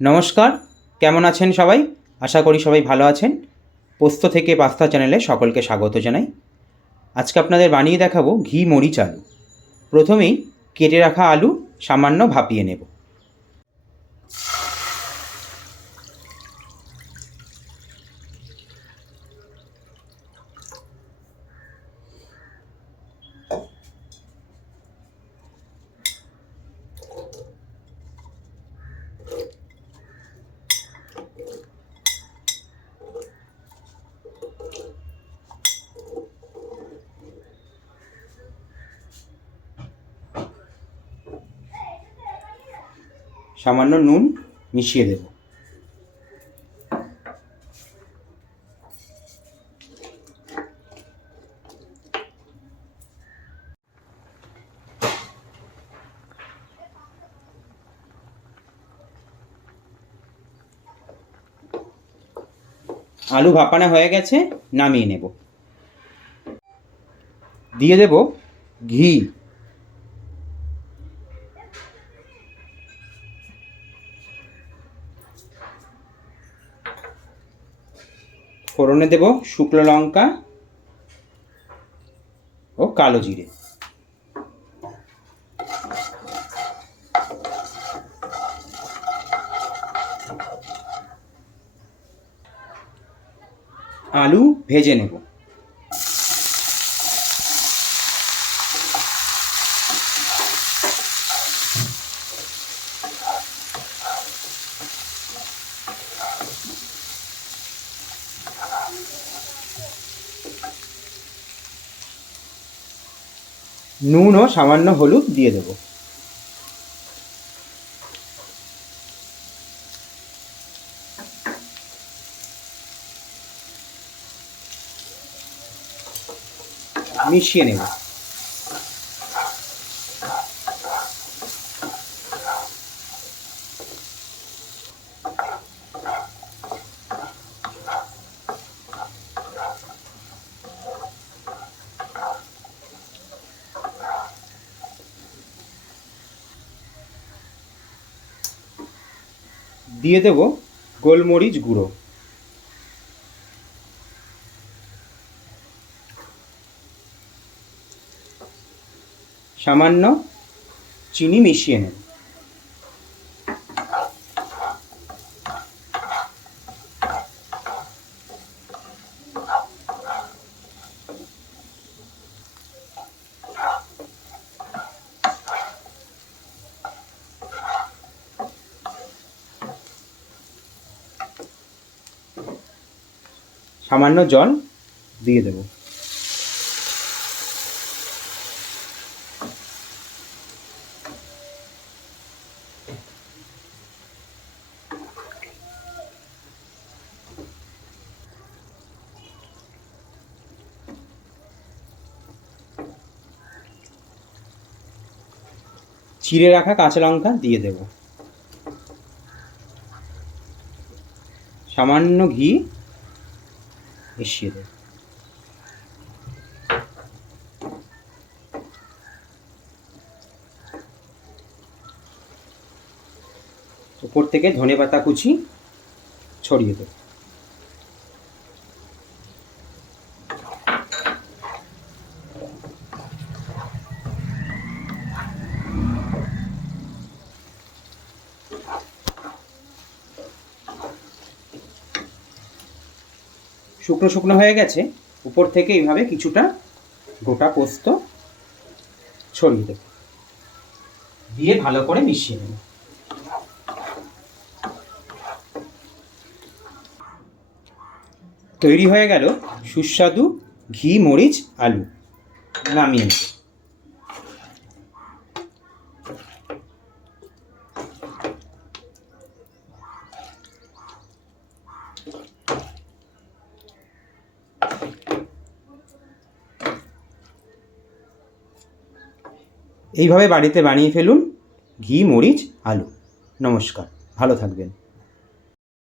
নমস্কার, কেমন আছেন সবাই? আশা করি সবাই ভালো আছেন। পোস্ত থেকে পাস্তা চ্যানেলে সকলকে স্বাগত জানাই। আজকে আপনাদের বানিয়ে দেখাবো ঘি মরিচ আলু। প্রথমেই কেটে রাখা আলু সামান্য ভাপিয়ে নেব। সামান্য নুন মিশিয়ে দেব। আলু ভাপানো হয়ে গেছে, নামিয়ে নেব। দিয়ে দেব ঘি। ফোড়নে দেব শুকনো লঙ্কা ও কালো জিরে। আলু ভেজে নেব। নুন ও সামান্য হলুদ দিয়ে দেব। মিশিয়ে নেব। দিয়ে দেব গোলমরিচ গুঁড়ো। সামান্য চিনি মিশিয়ে নেব। সামান্য জল দিয়ে দেব। চিড়ে রাখা কাঁচা লঙ্কা দিয়ে দেব। সামান্য ঘি মিশিয়ে দেব। উপর থেকে ধনেপাতা কুচি ছড়িয়ে দেব। শুকনো শুকনো হয়ে গেছে, উপর থেকে এইভাবে কিছুটা গোটা পোস্ত ছড়িয়ে দেব। দিয়ে ভালো করে মিশিয়ে নেব। তৈরি হয়ে গেল সুস্বাদু ঘি মরিচ আলু। নামিয়ে নেব। এইভাবে বাড়িতে বানিয়ে ফেলুন ঘি মরিচ আলু। নমস্কার, ভালো থাকবেন।